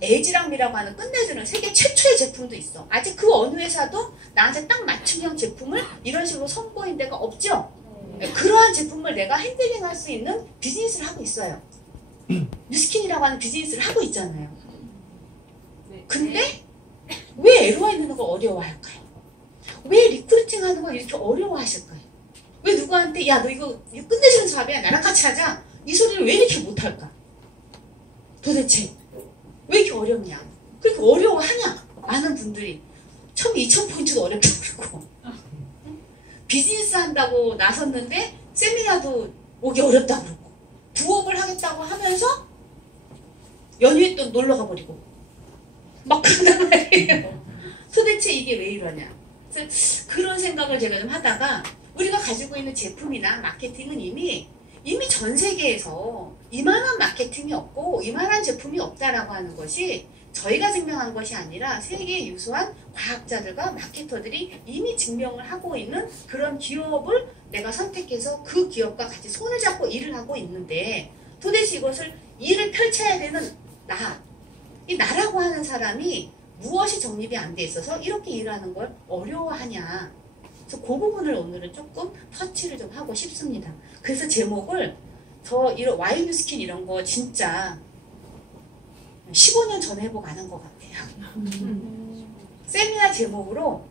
에지랑미라고 하는 끝내주는 세계 최초의 제품도 있어. 아직 그 어느 회사도 나한테 딱 맞춤형 제품을 이런 식으로 선보인 데가 없죠. 그러한 제품을 내가 핸들링할 수 있는 비즈니스를 하고 있어요. 뉴스킨이라고 하는 비즈니스를 하고 있잖아요. 근데 왜 LOI 넣는 걸 어려워할까요? 왜 리크루팅 하는 걸 이렇게 어려워하실까요? 왜 누구한테 야 너 이거 끝내주는 사업이야 나랑 같이 하자 이 소리를 왜 이렇게 못할까? 도대체 왜 이렇게 어렵냐? 그렇게 어려워하냐? 많은 분들이 처음에 2000포인트도 어렵다고 그러고 비즈니스 한다고 나섰는데 세미나도 오기 어렵다고 그러고 부업을 하겠다고 하면서 연휴에 또 놀러 가버리고 막 그런단 말이에요. 도대체 이게 왜 이러냐? 그래서 그런 생각을 제가 좀 하다가 우리가 가지고 있는 제품이나 마케팅은 이미 전 세계에서 이만한 마케팅이 없고 이만한 제품이 없다라고 하는 것이 저희가 증명한 것이 아니라 세계의 유수한 과학자들과 마케터들이 이미 증명을 하고 있는 그런 기업을 내가 선택해서 그 기업과 같이 손을 잡고 일을 하고 있는데 도대체 이것을 일을 펼쳐야 되는 이 나라고 하는 사람이 무엇이 정립이 안 돼 있어서 이렇게 일하는 걸 어려워하냐. 그래서 그 부분을 오늘은 조금 터치를 좀 하고 싶습니다. 그래서 제목을 이런 와인 뉴스킨 이런 거 진짜 15년 전에 해보고 안 한 것 같아요. 세미나 제목으로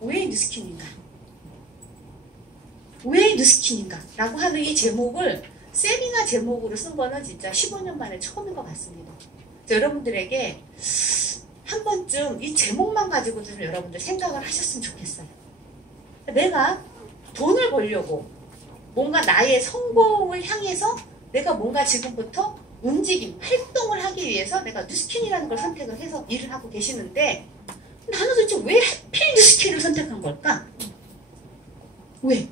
왜 뉴스킨인가? 왜 뉴스킨인가? 라고 하는 이 제목을 세미나 제목으로 쓴 거는 진짜 15년 만에 처음인 것 같습니다. 여러분들에게 한 번쯤 이 제목만 가지고 좀 여러분들 생각을 하셨으면 좋겠어요. 내가 돈을 벌려고 뭔가 나의 성공을 향해서 내가 뭔가 지금부터 활동을 하기 위해서 내가 뉴스킨이라는 걸 선택을 해서 일을 하고 계시는데 나는 도대체 왜 하필 뉴스킨을 선택한 걸까? 왜?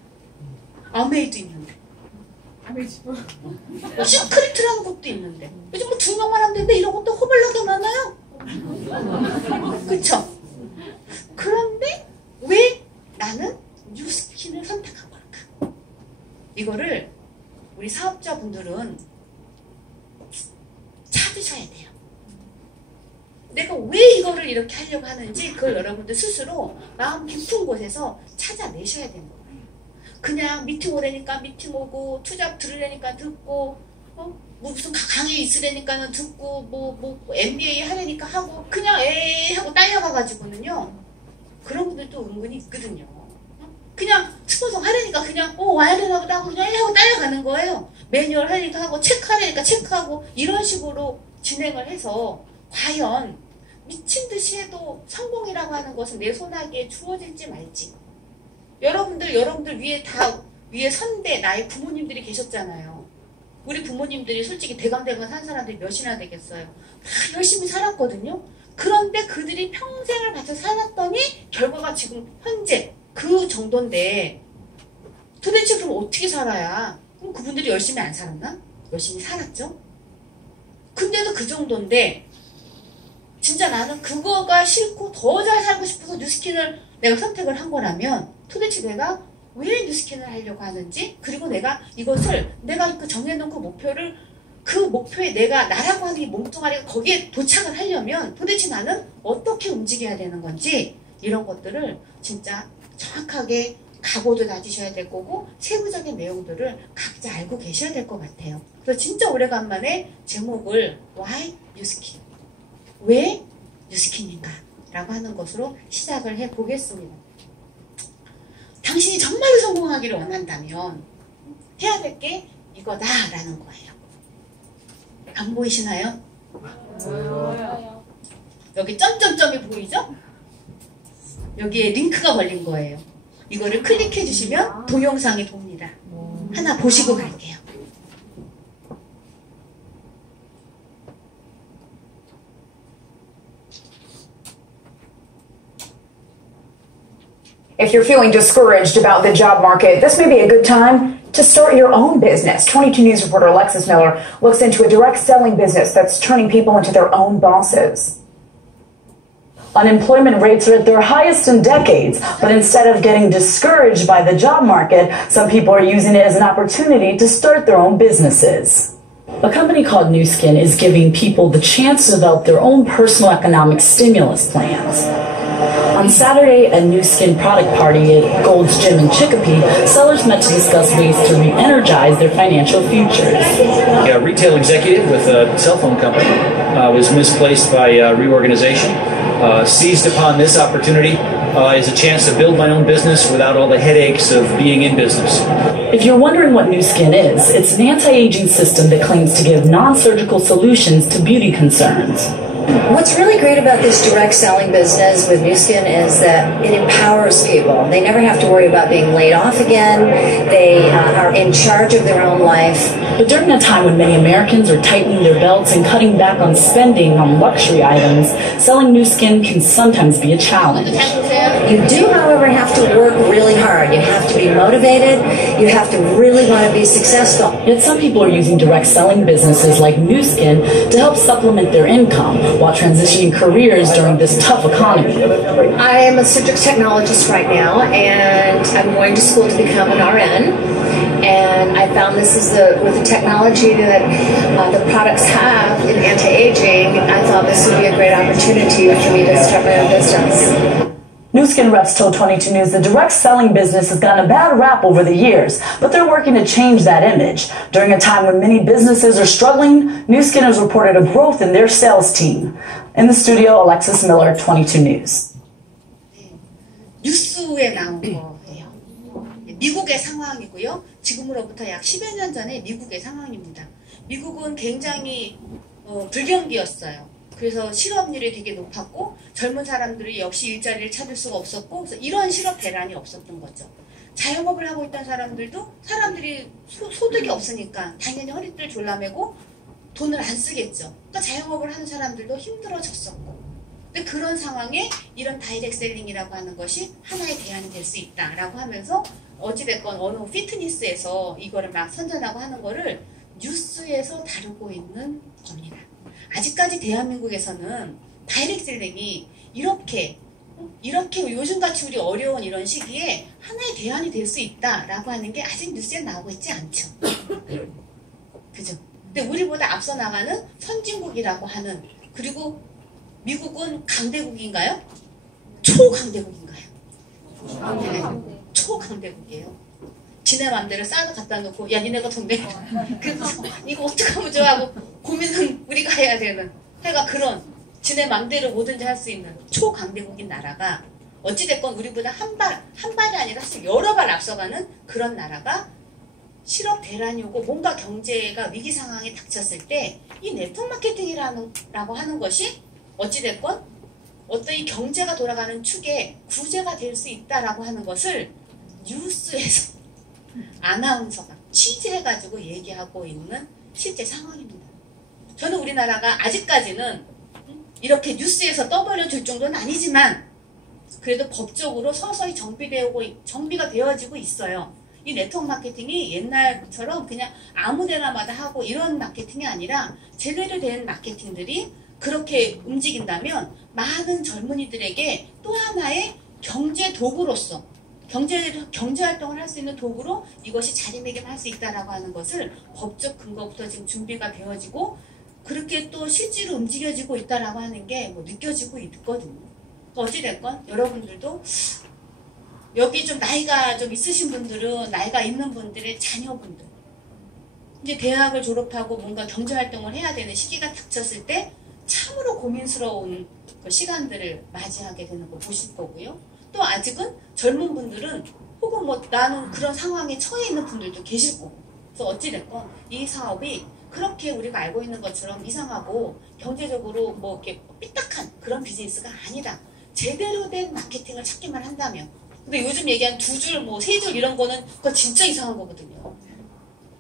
아메이도 있는데 시크릿이라는 것도 있는데 요즘 2명만 하면 되는데 이런 것도 허벌나게 많아요. 그쵸? 그런데 왜 나는 뉴스킨을 선택한 걸까? 이거를 우리 사업자분들은 찾으셔야 돼요. 내가 왜 이거를 이렇게 하려고 하는지 그걸 여러분들 스스로 마음 깊은 곳에서 찾아내셔야 되는 거예요. 그냥 미팅 오래니까 미팅 오고 투잡 들으려니까 듣고 무슨 강의 있으려니까는 듣고 뭐 MBA 하려니까 하고 그냥 하고 딸려가가지고는요 그런 분들도 은근히 있거든요. 그냥 스폰서 하려니까 그냥 와야 되나 보다 하고 그냥 하고 딸려가는 거예요. 매뉴얼 하려니까 하고 체크하려니까 체크하고 이런 식으로 진행을 해서 과연 미친 듯이 해도 성공이라고 하는 것은 내 손아귀에 주어질지 말지. 여러분들 위에 선대 나의 부모님들이 계셨잖아요. 우리 부모님들이 솔직히 대강대강 산 사람들이 몇이나 되겠어요. 다 열심히 살았거든요. 그런데 그들이 평생을 같이 살았더니 결과가 지금 현재 그 정도인데 도대체 그럼 어떻게 살아야? 그럼 그분들이 열심히 안 살았나? 열심히 살았죠. 근데도 그 정도인데 진짜 나는 그거가 싫고 더 잘 살고 싶어서 뉴스킨을 내가 선택을 한 거라면 도대체 내가 왜 뉴스킨을 하려고 하는지 그리고 내가 이것을 내가 그 정해놓은 목표를 그 목표에 나라고 하는 이 몸뚱아리가 거기에 도착을 하려면 도대체 나는 어떻게 움직여야 되는 건지 이런 것들을 진짜 정확하게 각오도 다지셔야 될 거고 세부적인 내용들을 각자 알고 계셔야 될 것 같아요. 그래서 진짜 오래간만에 제목을 Why 뉴스킨? 왜 뉴스킨인가? 라고 하는 것으로 시작을 해보겠습니다. 당신이 정말로 성공하기를 원한다면 해야 될 게 이거다라는 거예요. 안 보이시나요? 여기 점점점이 보이죠? 여기에 링크가 걸린 거예요. 이거를 클릭해 주시면 동영상이 돕니다. 하나 보시고 갈게요. If you're feeling discouraged about the job market, this may be a good time to start your own business. 22 News reporter Alexis Miller looks into a direct selling business that's turning people into their own bosses. Unemployment rates are at their highest in decades, but instead of getting discouraged by the job market, some people are using it as an opportunity to start their own businesses. A company called Nu Skin is giving people the chance to develop their own personal economic stimulus plans. On Saturday, a Nu Skin product party at Gold's Gym in Chicopee, sellers met to discuss ways to re-energize their financial futures. A retail executive with a cell phone company was misplaced by reorganization. Seized upon this opportunity as a chance to build my own business without all the headaches of being in business. If you're wondering what Nu Skin is, it's an anti-aging system that claims to give non-surgical solutions to beauty concerns. What's really great about this direct selling business with Nu Skin is that it empowers people. They never have to worry about being laid off again. They are in charge of their own life. But during a time when many Americans are tightening their belts and cutting back on spending on luxury items, selling Nu Skin can sometimes be a challenge. You do, however, have to work really hard. You have to be motivated. You have to really want to be successful. Yet some people are using direct selling businesses like Nu Skin to help supplement their income while transitioning careers during this tough economy. I am a surgical technologist right now, and I'm going to school to become an RN. And I found this is with the technology that the products have in anti-aging, I thought this would be a great opportunity for me to start my own business. Nu Skin reps told 22 News the direct selling business has gotten a bad rap over the years, but they're working to change that image. During a time when many businesses are struggling, Nu Skin has reported a growth in their sales team. In the studio, Alexis Miller, 22 News. 뉴스에 나온 거예요. 미국의 상황이고요. 지금으로부터 약 10여 년 전에 미국의 상황입니다. 미국은 굉장히 불경기였어요. 그래서 실업률이 되게 높았고 젊은 사람들이 역시 일자리를 찾을 수가 없었고 그래서 이런 실업 대란이 없었던 거죠. 자영업을 하고 있던 사람들이 소득이 없으니까 당연히 허리띠를 졸라매고 돈을 안 쓰겠죠. 그러니까 자영업을 하는 사람들도 힘들어졌었고 근데 그런 상황에 이런 다이렉트 셀링이라고 하는 것이 하나의 대안이 될 수 있다라고 하면서 어찌됐건 어느 피트니스에서 이거를 막 선전하고 하는 거를 뉴스에서 다루고 있는 겁니다. 아직까지 대한민국에서는 다이렉트 셀링이 이렇게 요즘같이 우리 어려운 이런 시기에 하나의 대안이 될 수 있다라고 하는 게 아직 뉴스에 나오고 있지 않죠. 그죠? 근데 우리보다 앞서 나가는 선진국이라고 하는 그리고 미국은 강대국인가요? 초강대국인가요? 네, 초강대국이에요. 지네 맘대로 싸서 갖다 놓고 야 니네가 돈 내. 그래서 이거 어떡하면 좋아 하고 고민은 우리가 해야 되는 해가 그런 지네 맘대로 뭐든지 할 수 있는 초강대국인 나라가 어찌됐건 우리보다 한 발이 아니라 사실 여러 발 앞서가는 그런 나라가 실업 대란이 오고 뭔가 경제가 위기 상황에 닥쳤을 때 이 네트워크 마케팅이라고 하는 것이 어찌됐건 어떤 이 경제가 돌아가는 축에 구제가 될 수 있다라고 하는 것을 뉴스에서 아나운서가 취재해가지고 얘기하고 있는 실제 상황입니다. 저는 우리나라가 아직까지는 이렇게 뉴스에서 떠벌려줄 정도는 아니지만 그래도 법적으로 서서히 정비가 되어지고 있어요. 이 네트워크 마케팅이 옛날처럼 그냥 아무데나마다 하고 이런 마케팅이 아니라 제대로 된 마케팅들이 그렇게 움직인다면 많은 젊은이들에게 또 하나의 경제 도구로서 경제 활동을 할 수 있는 도구로 이것이 자리매김할 수 있다라고 하는 것을 법적 근거부터 지금 준비가 되어지고 그렇게 또 실제로 움직여지고 있다라고 하는 게 뭐 느껴지고 있거든요. 어찌됐건 여러분들도 여기 좀 나이가 좀 있으신 분들은 나이가 있는 분들의 자녀분들 이제 대학을 졸업하고 뭔가 경제활동을 해야 되는 시기가 닥쳤을 때 참으로 고민스러운 그 시간들을 맞이하게 되는 거 보실 거고요. 또 아직은 젊은 분들은 혹은 뭐 나는 그런 상황에 처해 있는 분들도 계실 거고 그래서 어찌됐건 이 사업이 그렇게 우리가 알고 있는 것처럼 이상하고 경제적으로 뭐 이렇게 삐딱한 그런 비즈니스가 아니다. 제대로 된 마케팅을 찾기만 한다면 근데 요즘 얘기한 2줄, 뭐 3줄 이런 거는 그거 진짜 이상한 거거든요.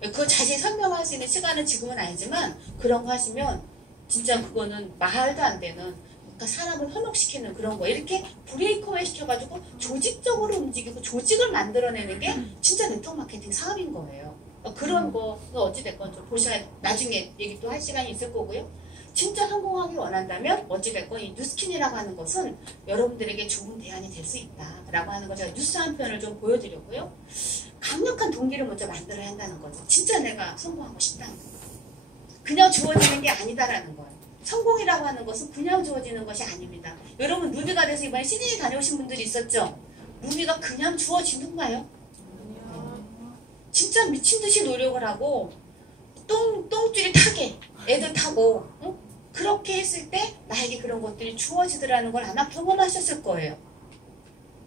그거 자세히 설명할 수 있는 시간은 지금은 아니지만 그런 거 하시면 진짜 그거는 말도 안 되는 그러니까 사람을 현혹시키는 그런 거 이렇게 브레이크웨이 시켜가지고 조직적으로 움직이고 조직을 만들어내는 게 진짜 네트워크 마케팅 사업인 거예요. 그런 거 어찌됐건 좀 보셔야 나중에 얘기 또 할 시간이 있을 거고요. 진짜 성공하기 원한다면 어찌됐건 이 뉴스킨이라고 하는 것은 여러분들에게 좋은 대안이 될 수 있다라고 하는 거 제가 뉴스 한 편을 좀 보여드렸고요. 강력한 동기를 먼저 만들어야 한다는 거죠. 진짜 내가 성공하고 싶다는 거. 그냥 주어지는 게 아니다라는 거예요. 성공이라고 하는 것은 그냥 주어지는 것이 아닙니다. 여러분 루비가 돼서 이번에 시드니 다녀오신 분들이 있었죠? 루비가 그냥 주어지는가요? 진짜 미친 듯이 노력을 하고 똥줄이 타게 애들 타고 그렇게 했을 때 나에게 그런 것들이 주어지더라는 걸 아마 경험하셨을 거예요.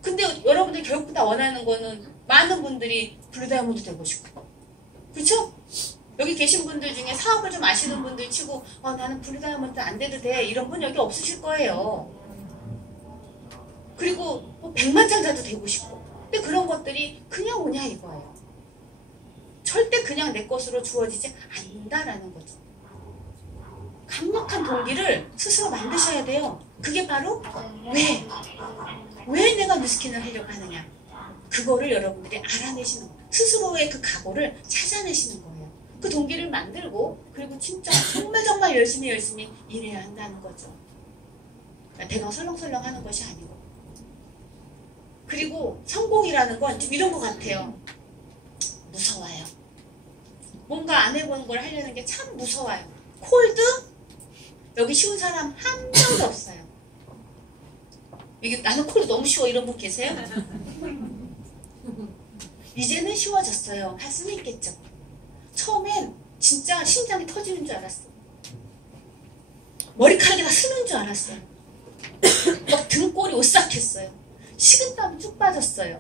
근데 여러분들 결국 다 원하는 거는 많은 분들이 블루다이아몬드 되고 싶고 그렇죠? 여기 계신 분들 중에 사업을 좀 아시는 분들 치고 나는 블루다이아몬드 안 돼도 돼 이런 분 여기 없으실 거예요. 그리고 뭐 100만장자도 되고 싶고 근데 그런 것들이 그냥 오냐 이거예요. 절대 그냥 내 것으로 주어지지 않는다라는 거죠. 강력한 동기를 스스로 만드셔야 돼요. 그게 바로 왜 내가 뉴스킨을 하려고 하느냐 그거를 여러분들이 알아내시는 거예요. 스스로의 그 각오를 찾아내시는 거예요. 그 동기를 만들고 그리고 진짜 정말 열심히 일해야 한다는 거죠. 그러니까 대강 설렁설렁 하는 것이 아니고 그리고 성공이라는 건 좀 이런 것 같아요. 무서워요. 뭔가 안 해본 걸 하려는 게 참 무서워요. 콜드? 여기 쉬운 사람 한 명도 없어요. 이게 나는 콜드 너무 쉬워 이런 분 계세요? 이제는 쉬워졌어요. 할 수는 있겠죠. 처음엔 진짜 심장이 터지는 줄 알았어. 머리카락이 다 쓰는 줄 알았어요. 막 등골이 오싹했어요. 식은땀이 쭉 빠졌어요.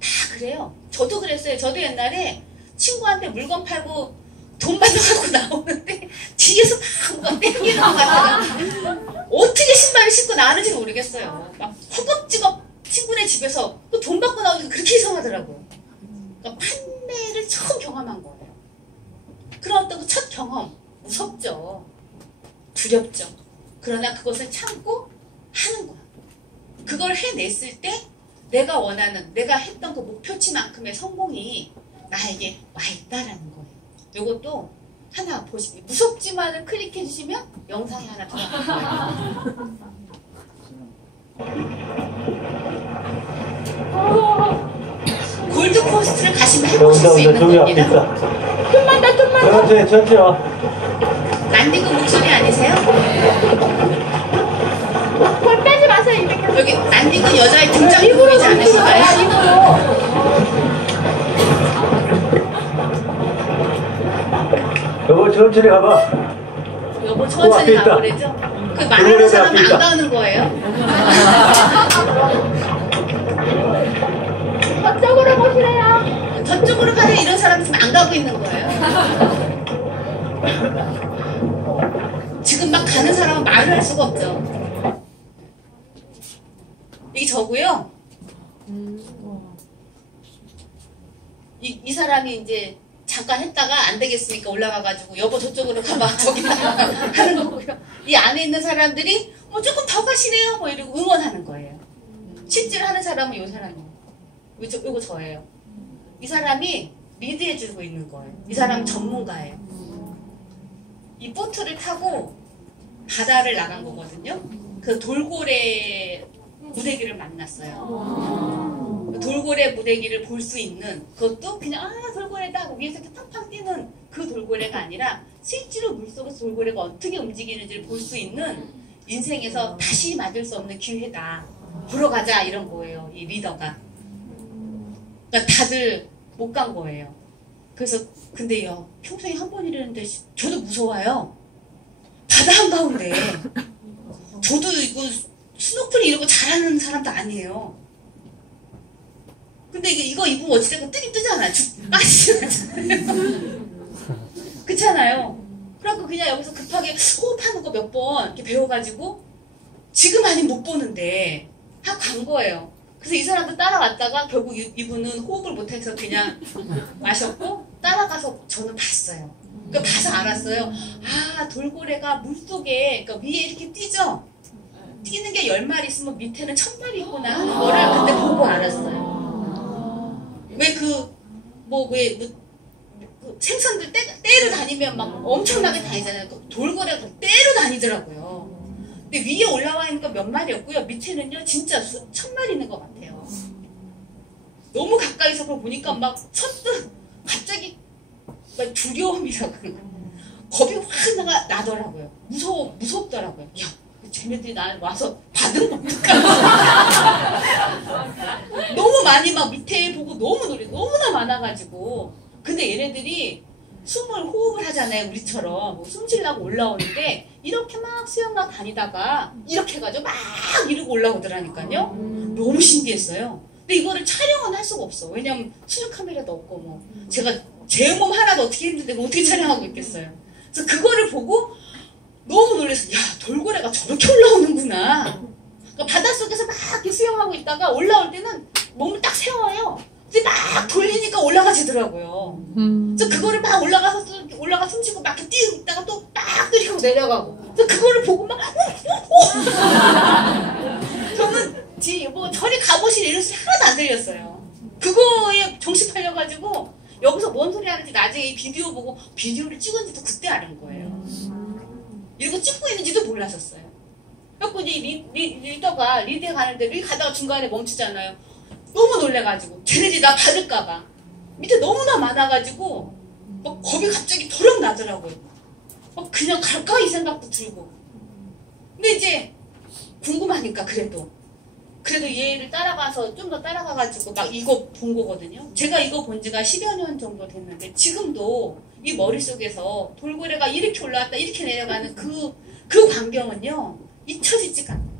다 그래요. 저도 그랬어요. 저도 옛날에 친구한테 물건 팔고 돈 받아갖고 나오는데 뒤에서 막 뭔가 땡기는 것 같다가 어떻게 신발을 신고 나왔는지 모르겠어요. 막 허겁지겁 친구네 집에서 또 돈 받고 나오니까 그렇게 이상하더라고요. 그러니까 판매를 처음 경험한 거예요. 그런 어떤 첫 경험 무섭죠. 두렵죠. 그러나 그것을 참고 하는 거야. 그걸 해냈을 때 내가 원하는 내가 했던 그 목표치만큼의 성공이 나에게 와 있다라는 거예요. 이것도 하나 보시기 무섭지만을 클릭해 주시면 영상이 하나 들어갈 거예요. 골드코스트를 가시면 해보실 수 있는 겁니다. 좀만 더. 천천히 와. 난디그 목소리 아니세요? 걸 빼지 마세요. 여기 난디그 여자의 등장 보이지 않으신가요? 여보 천천히 가봐. 여보 천천히 가보래죠? 그 말하는 사람은 안 가는 거예요. 저쪽으로 보시래요. 저쪽으로 가는 이런 사람 있으면 안 가고 있는 거예요. 지금 막 가는 사람은 말을 할 수가 없죠. 이게 저고요. 이 사람이 이제 잠깐 했다가 안 되겠으니까 올라가가지고 여보 저쪽으로 가봐 저기다 하는 거고요. 이 안에 있는 사람들이 조금 더 가시네요 뭐 이러고 응원하는 거예요. 실제로 하는 사람은 이 사람이에요. 요거 저예요. 이 사람이 리드해주고 있는 거예요. 이 사람은 전문가예요. 이 보트를 타고 바다를 나간 거거든요. 그 돌고래 무대기를 만났어요. 돌고래 무대기를 볼 수 있는 그것도 그냥 돌고래다 위에서 이렇게 팡팡 뛰는 그 돌고래가 아니라 실제로 물속에서 돌고래가 어떻게 움직이는지를 볼 수 있는 인생에서 다시 맞을 수 없는 기회다. 보러 가자 이런 거예요. 이 리더가. 그러니까 다들 못 간 거예요. 그래서 근데요 평소에 한 번 이랬는데 저도 무서워요. 바다 한가운데 저도 이거 스노클 이런 거 잘하는 사람도 아니에요. 근데 이거 입으면 어찌됐건 뜨긴 뜨잖아요. 빠지진 않잖아요. 그렇잖아요. 그래갖고 그냥 여기서 급하게 호흡하는 거 몇 번 이렇게 배워가지고 지금 아니면 못 보는데 하고 간 거예요. 그래서 이 사람도 따라왔다가 결국 이분은 호흡을 못해서 그냥 마셨고 따라가서 저는 봤어요. 그러니까 봐서 알았어요. 아 돌고래가 물속에 그러니까 위에 이렇게 뛰죠. 뛰는 게 10마리 있으면 밑에는 1000마리 있구나 하는 거를 그때 보고 알았어요. 왜 생선들 떼로 다니면 막 엄청나게 다니잖아요. 돌고래가 떼로 다니더라고요. 근데 위에 올라와 있는 건 몇 마리였고요. 밑에는요 진짜 1000마리 있는 것 같아요. 너무 가까이서 그걸 보니까 막 선뜻 갑자기 막 두려움이라고 하는 거예요. 겁이 확 나더라고요. 무섭더라고요. 야, 쟤네들이 날 와서 받으면 어떡하지? 너무 많이 막 밑에 보고 너무나 많아가지고. 근데 얘네들이 숨을 호흡을 하잖아요. 우리처럼 뭐 숨 쉬려고 올라오는데 이렇게 막 수영장 다니다가 이렇게 해가지고 막 이러고 올라오더라니까요. 너무 신기했어요. 근데 이거를 촬영은 할 수가 없어. 왜냐면 수중 카메라도 없고 뭐 제가 제 몸 하나도 어떻게 했는데 뭐 어떻게 촬영하고 있겠어요. 그래서 그거를 보고 너무 놀라서 야, 돌고래가 저렇게 올라오는구나. 그러니까 바닷속에서 막 이렇게 수영하고 있다가 올라올 때는 몸을 딱 세워요. 근데 막 돌리니까 올라가지더라고요. 그래서 그거를 막 올라가 숨쉬고 막 이렇게 뛰고 있다가 또 막 들이고 내려가고. 그래서 그거를 보고 막 저는 뭐 저리 가보실 이런 소리 하나도 안 들렸어요. 그거에 정신팔려가지고 여기서 뭔 소리 하는지 나중에 이 비디오 보고 비디오를 찍은지도 그때 아는 거예요. 이러고 찍고 있는지도 몰랐었어요. 그래서 이제 리더가 리드에 가는데 리드 가다가 중간에 멈추잖아요. 너무 놀래가지고 쟤네들이 나 받을까봐 밑에 너무나 많아가지고 막 겁이 갑자기 도령 나더라고요. 막 그냥 갈까 이 생각도 들고. 근데 이제 궁금하니까 그래도 얘를 따라가서 좀 더 따라가가지고 막 이거 본 거거든요. 제가 이거 본 지가 10여 년 정도 됐는데 지금도 이 머릿속에서 돌고래가 이렇게 올라왔다 이렇게 내려가는 그 광경은요 잊혀지지가 않아요.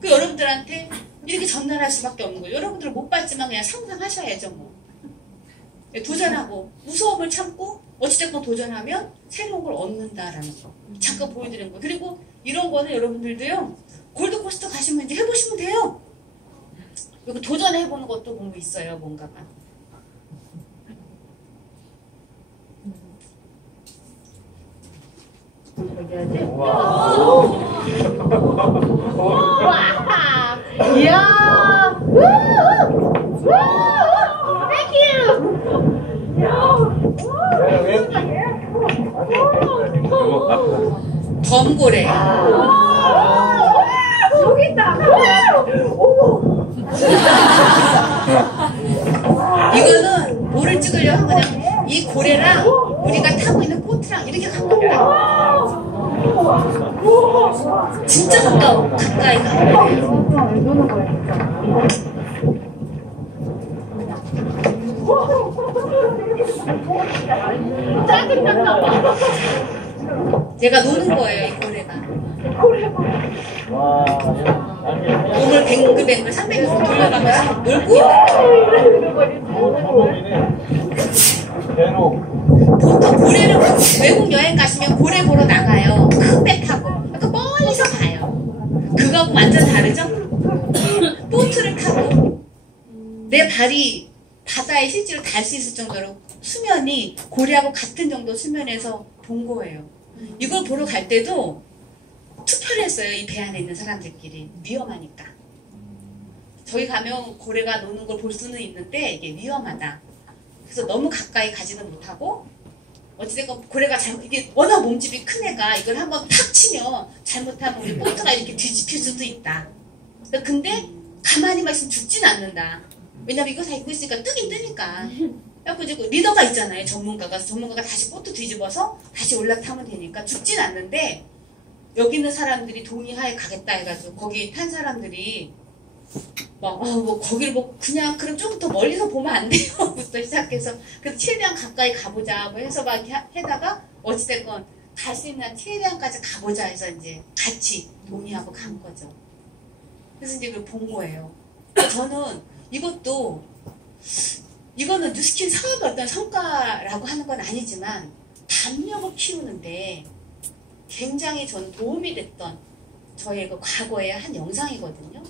그 여러분들한테 이렇게 전달할 수밖에 없는 거예요. 여러분들은 못 봤지만 그냥 상상하셔야죠 뭐. 도전하고 무서움을 참고 어찌됐건 도전하면 새로운 걸 얻는다라는 거 잠깐 보여드리는 거. 그리고 이런 거는 여러분들도요 골드코스터 가시면 이제 해보시면 돼요. 그리고 도전해보는 것도 뭐 있어요 뭔가가. 와. 이야. Thank you. 범고래. 여기 있다. 이거는 뭐를 찍으려면 그냥 이 고래랑 우리가 타고 있는 보트랑 이렇게 가깝다. 진짜 가까이 가까워요. 짜증났나 봐. 제가 노는 거예요, 이 고래가. 몸을 뱅글뱅글 360도 돌려가면서 놀고 있는. 보통 고래를 외국 여행 가시면 고래 보러 나가요. 큰 배 타고. 그러니까 멀리서 봐요. 그거하고 완전 다르죠? 보트를 타고 내 발이 바다에 실제로 닿을 수 있을 정도로 수면이 고래하고 같은 정도 수면에서 본 거예요. 이걸 보러 갈 때도 투표를 했어요. 이 배 안에 있는 사람들끼리. 위험하니까. 저기 가면 고래가 노는 걸 볼 수는 있는데 이게 위험하다. 그래서 너무 가까이 가지는 못하고 어찌됐건 고래가 이게 워낙 몸집이 큰 애가 이걸 한번 탁 치면 잘못하면 우리 보트가 이렇게 뒤집힐 수도 있다. 근데 가만히만 있으면 죽진 않는다. 왜냐면 이거 다 입고 있으니까 뜨긴 뜨니까. 그래서 리더가 있잖아요. 전문가가 다시 보트 뒤집어서 다시 올라타면 되니까 죽진 않는데 여기 있는 사람들이 동의하에 가겠다 해가지고 거기 탄 사람들이 막 뭐 거기를 뭐 그냥 그럼 좀 더 멀리서 보면 안 돼요? 부터 시작해서 그래서 최대한 가까이 가보자 뭐 해서 막 해다가 어찌됐건 갈 수 있는 최대한까지 가보자 해서 이제 같이 동의하고 간 거죠. 그래서 이제 그걸 본 거예요. 저는 이거는 뉴스킨 사업의 어떤 성과라고 하는 건 아니지만 담력을 키우는데 굉장히 전 도움이 됐던 저의 그 과거의 한 영상이거든요.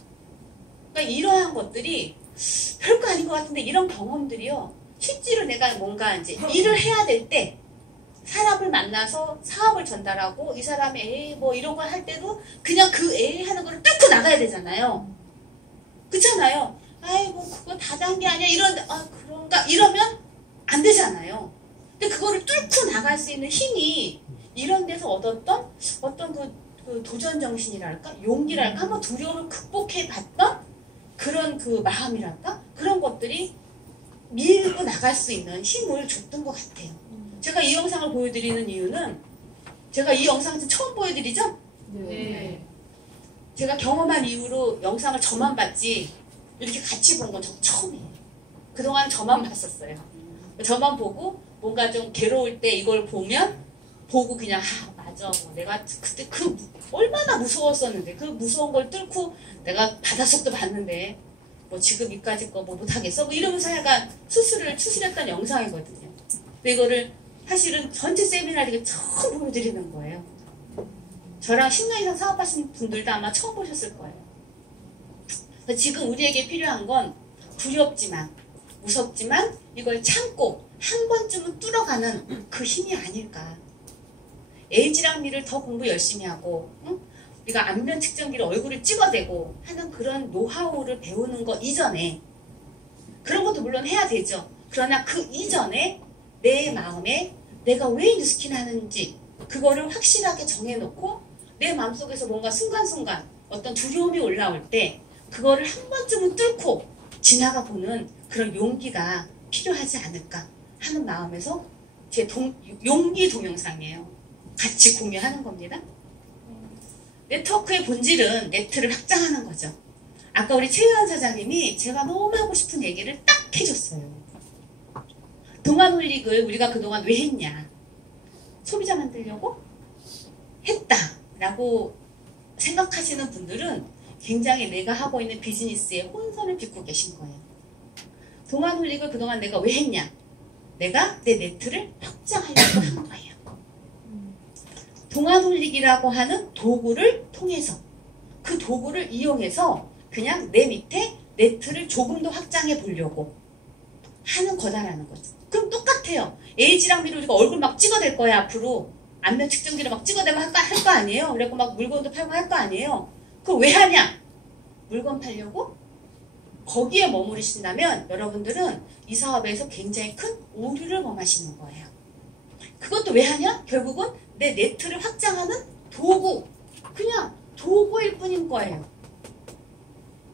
그러니까 이러한 것들이 별거 아닌 것 같은데 이런 경험들이요. 실제로 내가 뭔가 이제 일을 해야 될 때 사람을 만나서 사업을 전달하고 이 사람이 에이 뭐 이런 걸 할 때도 그냥 그 에이 하는 거를 뚫고 나가야 되잖아요. 그렇잖아요. 아이고 그거 다단계 아니야 이런데 그런가 이러면 안 되잖아요. 근데 그거를 뚫고 나갈 수 있는 힘이 이런 데서 얻었던 어떤 그 도전 정신이랄까 용기랄까 한번 두려움을 극복해 봤던 그런 그 마음이랄까 그런 것들이 밀고 나갈 수 있는 힘을 줬던 것 같아요. 제가 이 영상을 보여드리는 이유는 제가 이 영상을 처음 보여드리죠? 네. 제가 경험한 이후로 영상을 저만 봤지 이렇게 같이 본 건 저 처음이에요. 그동안 저만 봤었어요. 저만 보고 뭔가 좀 괴로울 때 이걸 보고 그냥 맞아. 뭐 내가 그때 얼마나 무서웠었는데 그 무서운 걸 뚫고 내가 바닷속도 봤는데 뭐 지금 이까짓 거 뭐 못하겠어? 뭐 이러면서 약간 수술을 추스렸던 영상이거든요. 근데 이거를 사실은 전체 세미나를 처음 보여드리는 거예요. 저랑 10년 이상 사업하신 분들도 아마 처음 보셨을 거예요. 지금 우리에게 필요한 건 두렵지만 무섭지만 이걸 참고 한 번쯤은 뚫어가는 그 힘이 아닐까. A지랑미를 더 공부 열심히 하고 우리가 안면 측정기를 얼굴을 찍어대고 하는 그런 노하우를 배우는 거 이전에 그런 것도 물론 해야 되죠. 그러나 그 이전에 내 마음에 내가 왜 뉴스킨 하는지 그거를 확실하게 정해놓고 내 마음속에서 뭔가 순간순간 어떤 두려움이 올라올 때 그거를 한 번쯤은 뚫고 지나가 보는 그런 용기가 필요하지 않을까 하는 마음에서 제 용기 동영상이에요. 같이 공유하는 겁니다. 네트워크의 본질은 네트를 확장하는 거죠. 아까 우리 최유원 사장님이 제가 너무 하고 싶은 얘기를 딱 해줬어요. 동아놀릭을 우리가 그동안 왜 했냐. 소비자 만들려고? 했다라고 생각하시는 분들은 굉장히 내가 하고 있는 비즈니스에 혼선을 빚고 계신 거예요. 동아놀릭을 그동안 내가 왜 했냐. 내가 내 네트를 확장하려고 한 거예요. 동아놀릭이라고 하는 도구를 통해서 그 도구를 이용해서 그냥 내 밑에 네트를 조금 더 확장해 보려고 하는 거다라는 거죠. 그럼 똑같아요. A지랑 B를 우리가 얼굴 막 찍어댈 거야 앞으로. 안면 측정기를 막 찍어대면 할 거 아니에요. 그래갖고 막 물건도 팔고 할 거 아니에요. 그거 왜 하냐? 물건 팔려고? 거기에 머무르신다면 여러분들은 이 사업에서 굉장히 큰 오류를 범하시는 거예요. 그것도 왜 하냐? 결국은 내 네트를 확장하는 도구. 그냥 도구일 뿐인 거예요.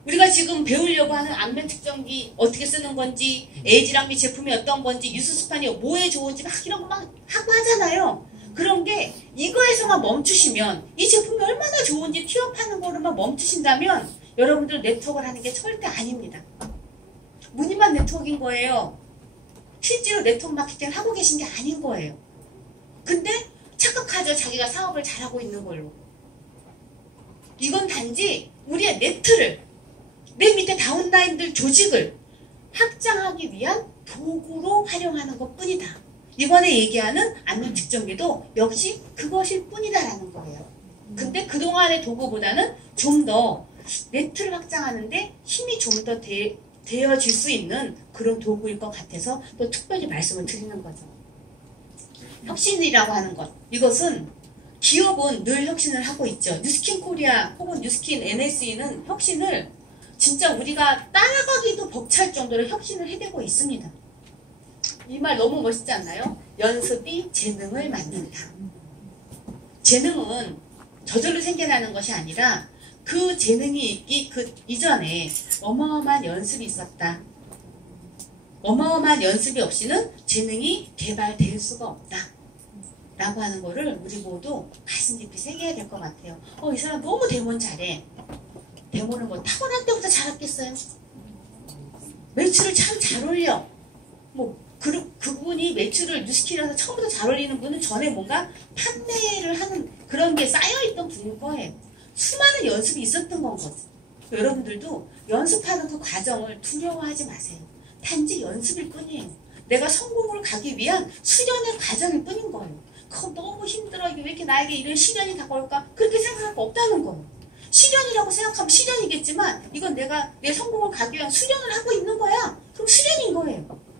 우리가 지금 배우려고 하는 안면 측정기 어떻게 쓰는 건지, A지랑 B 제품이 어떤 건지, 유수스판이 뭐에 좋은지 막 이런 거 막 하고 하잖아요. 그런 게 이거에서만 멈추시면 이 제품이 얼마나 좋은지 티업하는 거로만 멈추신다면 여러분들 네트워크를 하는 게 절대 아닙니다. 무늬만 네트워크인 거예요. 실제로 네트워크 마케팅을 하고 계신 게 아닌 거예요. 근데 착각하죠. 자기가 사업을 잘하고 있는 걸로. 이건 단지 우리의 네트를 내 밑에 다운라인들 조직을 확장하기 위한 도구로 활용하는 것 뿐이다. 이번에 얘기하는 안면 측정기도 역시 그것일 뿐이다라는 거예요. 근데 그동안의 도구보다는 좀 더 네트를 확장하는데 힘이 좀 더 되어질 수 있는 그런 도구일 것 같아서 또 특별히 말씀을 드리는 거죠. 혁신이라고 하는 것. 이것은 기업은 늘 혁신을 하고 있죠. 뉴스킨 코리아 혹은 뉴스킨 NSE는 혁신을 진짜 우리가 따라가기도 벅찰 정도로 혁신을 해내고 있습니다. 이 말 너무 멋있지 않나요? 연습이 재능을 만든다. 재능은 저절로 생겨나는 것이 아니라 그 재능이 있기 그 이전에 어마어마한 연습이 있었다. 어마어마한 연습이 없이는 재능이 개발될 수가 없다. 라고 하는 거를 우리 모두 가슴 깊이 새겨야 될 것 같아요. 이 사람 너무 데모는 잘해. 데모는 뭐 타고날 때부터 잘했겠어요? 매출을 참 잘 올려. 그분이 매출을 뉴스킨에서 처음부터 잘 올리는 분은 전에 뭔가 판매를 하는 그런 게 쌓여있던 분일 거예요. 수많은 연습이 있었던 건 거죠. 여러분들도 연습하는 그 과정을 두려워하지 마세요. 단지 연습일 뿐이에요. 내가 성공을 가기 위한 수련의 과정일 뿐인 거예요. 그거 너무 힘들어. 이게 왜 이렇게 나에게 이런 시련이 다가올까? 그렇게 생각할 거 없다는 거예요. 시련이라고 생각하면 시련이겠지만 이건 내가 내 성공을 가기 위한 수련을 하고 있는 거야. 그럼 수련인 거예요.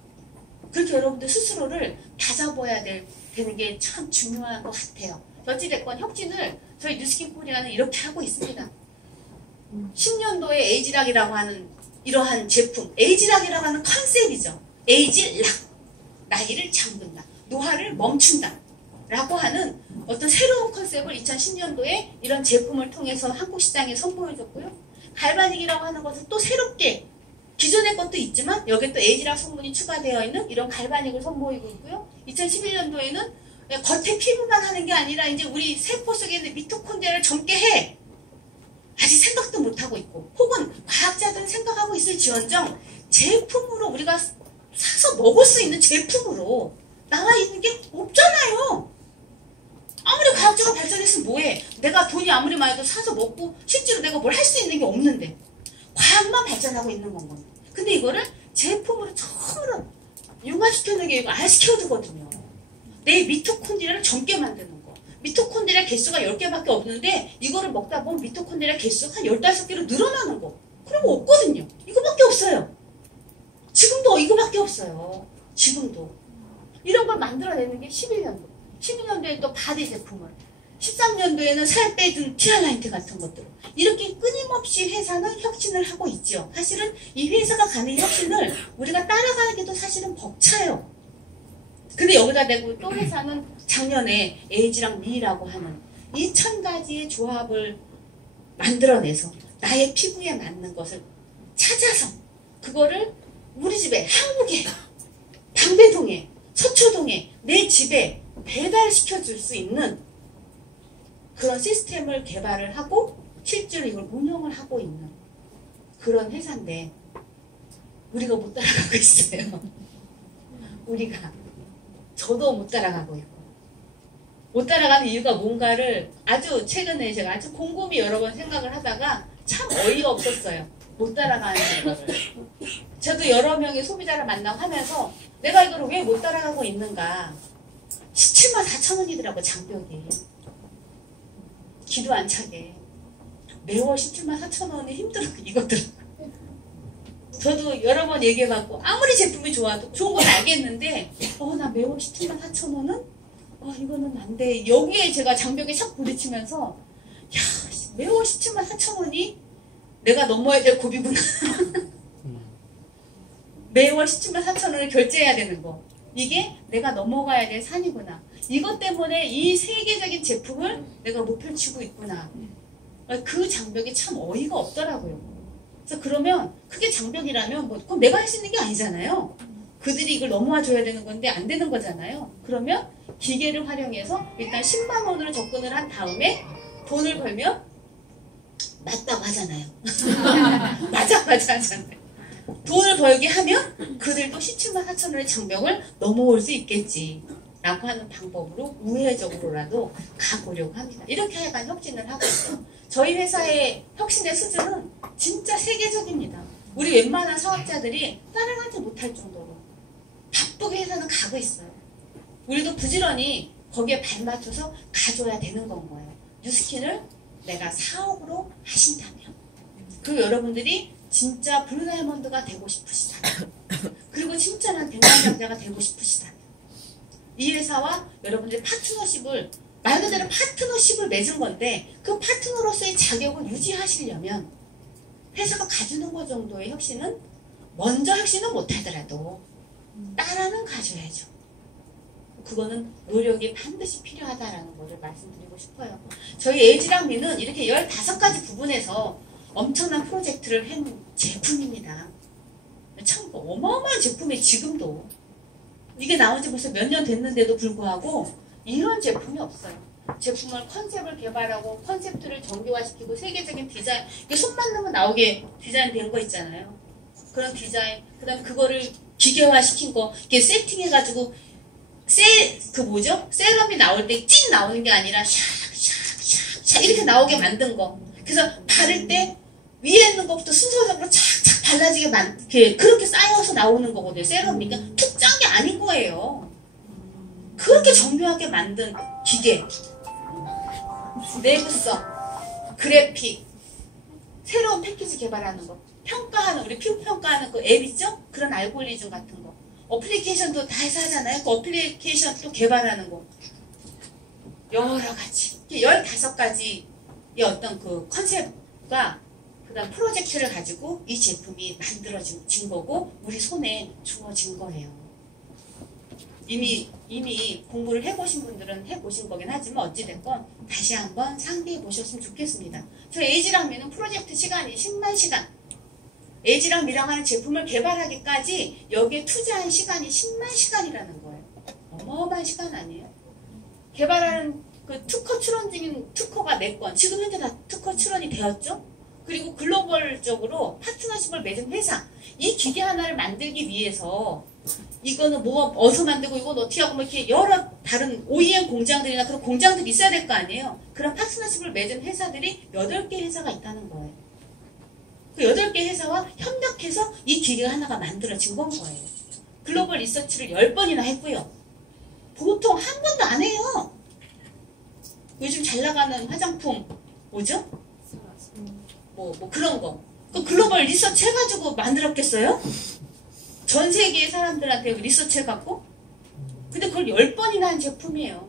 그렇게 여러분들 스스로를 다잡아야 되는 게 참 중요한 것 같아요. 어찌됐건 혁신을 저희 뉴스킨 코리아는 이렇게 하고 있습니다. 10년도에 에이지락이라고 하는 이러한 제품, 에이지락이라고 하는 컨셉이죠. 에이지락, 나이를 잠근다, 노화를 멈춘다 라고 하는 어떤 새로운 컨셉을 2010년도에 이런 제품을 통해서 한국 시장에 선보여줬고요. 갈바닉이라고 하는 것은 또 새롭게 기존의 것도 있지만 여기에 또 에이지락 성분이 추가되어 있는 이런 갈바닉을 선보이고 있고요. 2011년도에는 겉에 피부만 하는 게 아니라 이제 우리 세포 속에 있는 미토콘드리아를 젊게 해. 아직 생각도 못하고 있고, 혹은 과학자들은 생각하고 있을지언정 제품으로 우리가 사서 먹을 수 있는 제품으로 나와 있는 게 없잖아요. 아무리 과학적으로 발전했으면 뭐해. 내가 돈이 아무리 많아도 사서 먹고 실제로 내가 뭘 할 수 있는 게 없는데 과학만 발전하고 있는 건 겁니다. 근데 이거를 제품으로 처음으로 융화시켜놓은 게 알시켜두거든요. 내 미토콘드리아를 젊게 만드는 거. 미토콘드리아 개수가 10개밖에 없는데 이거를 먹다 보면 미토콘드리아 개수가 한 15개로 늘어나는 거. 그런 거 없거든요. 이거밖에 없어요. 지금도 이거밖에 없어요. 지금도. 이런 걸 만들어내는 게 11년도. 12년도에 또 바디 제품을. 13년도에는 살 빼준 티알라인트 같은 것들. 이렇게 끊임없이 회사는 혁신을 하고 있죠. 사실은 이 회사가 가는 혁신을 우리가 따라가기도 사실은 벅차요. 근데 여기다 대고 또 회사는 작년에 에이지랑 미라고 하는 이 1000가지의 조합을 만들어내서 나의 피부에 맞는 것을 찾아서 그거를 우리 집에, 한국에, 방배동에, 서초동에, 내 집에 배달시켜줄 수 있는 그런 시스템을 개발을 하고 실제로 이걸 운영을 하고 있는 그런 회사인데 우리가 못 따라가고 있어요. 우리가. 저도 못 따라가고 있고. 못 따라가는 이유가 뭔가를 아주 최근에 제가 아주 곰곰이 여러 번 생각을 하다가 참 어이가 없었어요. 못 따라가는 거를. 저도 여러 명의 소비자를 만나고 하면서 내가 이걸 왜 못 따라가고 있는가. 17만 4천 원이더라고, 장벽이. 기도 안 차게. 매월 17만 4천 원이 힘들어, 이것들. 저도 여러 번 얘기해봤고, 아무리 제품이 좋아도, 좋은 건 알겠는데, 나 매월 17만 4천 원은? 이거는 안 돼. 여기에 제가 장벽에 착 부딪히면서, 야, 매월 17만 4천 원이 내가 넘어야 될 고비구나. 매월 17만 4천 원을 결제해야 되는 거. 이게 내가 넘어가야 될 산이구나. 이것 때문에 이 세계적인 제품을 내가 못 펼치고 있구나. 그 장벽이 참 어이가 없더라고요. 그래서 그러면 그게 장벽이라면 그럼 내가 할 수 있는 게 아니잖아요. 그들이 이걸 넘어와 줘야 되는 건데 안 되는 거잖아요. 그러면 기계를 활용해서 일단 10만 원으로 접근을 한 다음에 돈을 벌면 맞다고 하잖아요. 맞아 하잖아요. 돈을 벌게 하면 그들도 17만 4천 원의 장벽을 넘어올 수 있겠지 라고 하는 방법으로 우회적으로라도 가보려고 합니다. 이렇게 약간 혁신을 하고 있어요. 저희 회사의 혁신의 수준은 진짜 세계적입니다. 우리 웬만한 사업자들이 따라가지 못할 정도로 바쁘게 회사는 가고 있어요. 우리도 부지런히 거기에 발맞춰서 가줘야 되는 건 거예요. 뉴스킨을 내가 사업으로 하신다면 그리고 여러분들이 진짜 블루다이아몬드가 되고 싶으시다면 그리고 진짜 난 백만장자가 되고 싶으시다면 이 회사와 여러분들의 파트너십을 말 그대로 파트너십을 맺은 건데 그 파트너로서의 자격을 유지하시려면 회사가 가주는 것 정도의 혁신은 먼저 혁신은 못하더라도 따라는 가줘야죠. 그거는 노력이 반드시 필요하다라는 것을 말씀드리고 싶어요. 저희 에이지랑 미는 이렇게 15가지 부분에서 엄청난 프로젝트를 한 제품입니다. 참 어마어마한 제품이 지금도 이게 나온 지 벌써 몇 년 됐는데도 불구하고 이런 제품이 없어요. 제품을 컨셉을 개발하고 컨셉트를 정교화시키고 세계적인 디자인 이게 손만 넣으면 나오게 디자인된 거 있잖아요. 그런 디자인 그 다음에 그거를 기계화시킨 거 이렇게 세팅해가지고 세럼이 나올 때 찐 나오는 게 아니라 샥샥샥 이렇게 나오게 만든 거. 그래서 바를 때 위에 있는 것부터 순서적으로 착착 발라지게 그렇게 쌓여서 나오는 거거든요. 세럼이. 그러니까 툭 짠 게 아닌 거예요. 그렇게 정교하게 만든 기계. 내구성, 그래픽, 새로운 패키지 개발하는 거. 평가하는, 우리 피부 평가하는 그 앱 있죠? 그런 알고리즘 같은 거. 어플리케이션도 다 해서 하잖아요. 그 어플리케이션 또 개발하는 거. 여러 가지. 15가지의 어떤 그 컨셉과 그 다음 프로젝트를 가지고 이 제품이 만들어진 거고 우리 손에 주어진 거예요. 이미 공부를 해보신 분들은 해보신 거긴 하지만 어찌됐건 다시 한번 상기해 보셨으면 좋겠습니다. 저 에이지랑 미는 프로젝트 시간이 10만 시간. 에이지랑 미랑 하는 제품을 개발하기까지 여기에 투자한 시간이 10만 시간이라는 거예요. 어마어마한 시간 아니에요? 개발하는 그 특허 출원 중인 특허가 4건, 지금 현재 다 특허 출원이 되었죠? 그리고 글로벌적으로 파트너십을 맺은 회사, 이 기계 하나를 만들기 위해서 이거는 뭐 어디서 만들고 이건 어떻게 하고 뭐 이렇게 여러 다른 OEM 공장들이나 그런 공장들이 있어야 될 거 아니에요. 그런 파트너십을 맺은 회사들이 8개 회사가 있다는 거예요. 그 8개 회사와 협력해서 이 기계가 하나가 만들어진 건 거예요. 글로벌 리서치를 10번이나 했고요. 보통 한 번도 안 해요. 요즘 잘 나가는 화장품 뭐죠? 뭐 그런 거. 그 글로벌 리서치 해가지고 만들었겠어요? 전 세계의 사람들한테 리서치 해갖고? 근데 그걸 10번이나 한 제품이에요.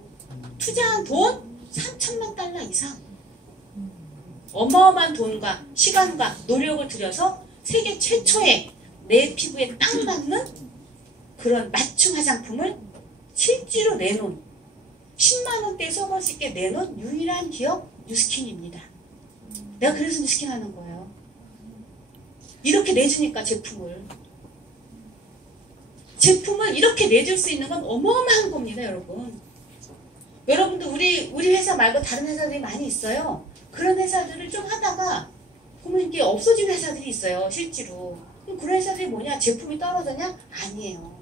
투자한 돈 3천만 달러 이상. 어마어마한 돈과 시간과 노력을 들여서 세계 최초의 내 피부에 딱 맞는 그런 맞춤 화장품을 실제로 내놓은 10만원대에 써볼 수 있게 내놓은 유일한 기업 뉴스킨입니다. 내가 그래서 뉴스킨 하는 거예요. 이렇게 내주니까 제품을 이렇게 내줄 수 있는 건 어마어마한 겁니다, 여러분. 여러분도 우리 회사 말고 다른 회사들이 많이 있어요. 그런 회사들을 좀 하다가 보면 이게 없어진 회사들이 있어요, 실제로. 그럼 그런 회사들이 뭐냐? 제품이 떨어지냐? 아니에요.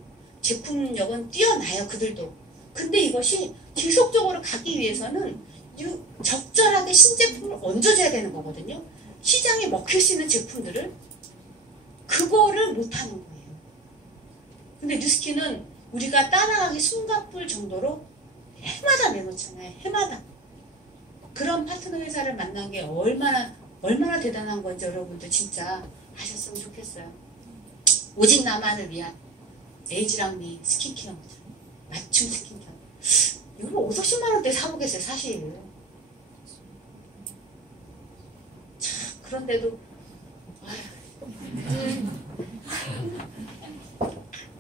제품력은 뛰어나요, 그들도. 근데 이것이 지속적으로 가기 위해서는 적절하게 신제품을 얹어줘야 되는 거거든요. 시장에 먹힐 수 있는 제품들을 그거를 못하는 거예요. 근데 뉴스킨은 우리가 따라가기 숨가쁠 정도로 해마다 내놓잖아요. 해마다. 그런 파트너 회사를 만난 게 얼마나 대단한 건지 여러분들 진짜 아셨으면 좋겠어요. 오직 나만을 위한 에이지랑미 스킨케어입니다. 맞춤 스킨케어. 이거 5, 60만원대 사보겠어요, 사실. 참, 그런데도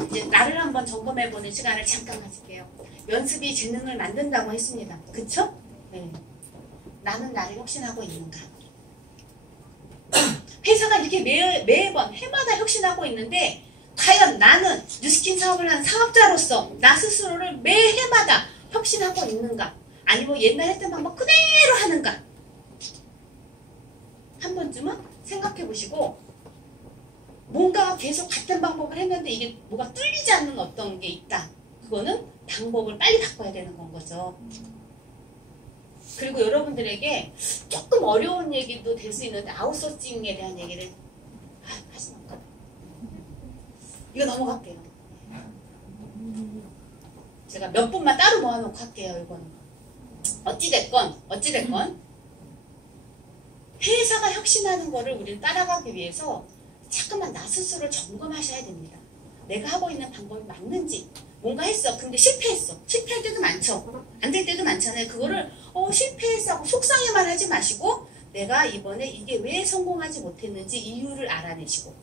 이제 나를 한번 점검해보는 시간을 잠깐 가질게요. 연습이 재능을 만든다고 했습니다. 그쵸? 네. 나는 나를 혁신하고 있는가? 회사가 이렇게 매번 해마다 혁신하고 있는데 과연 나는 뉴스킨 사업을 하는 사업자로서 나 스스로를 매해마다 혁신하고 있는가? 아니면 옛날 했던 방법 그대로 하는가? 한 번쯤은 생각해 보시고 뭔가 계속 같은 방법을 했는데 이게 뭐가 뚫리지 않는 어떤 게 있다. 그거는 방법을 빨리 바꿔야 되는 건 거죠. 그리고 여러분들에게 조금 어려운 얘기도 될 수 있는데 아웃소싱에 대한 얘기를 하지 말까? 이거 넘어갈게요. 제가 몇 분만 따로 모아놓고 할게요. 이건 어찌됐건 회사가 혁신하는 거를 우리는 따라가기 위해서 자꾸만 나 스스로를 점검하셔야 됩니다. 내가 하고 있는 방법이 맞는지. 뭔가 했어. 근데 실패했어. 실패할 때도 많죠. 안 될 때도 많잖아요. 그거를 실패했어 하고 속상해만 하지 마시고 내가 이번에 이게 왜 성공하지 못했는지 이유를 알아내시고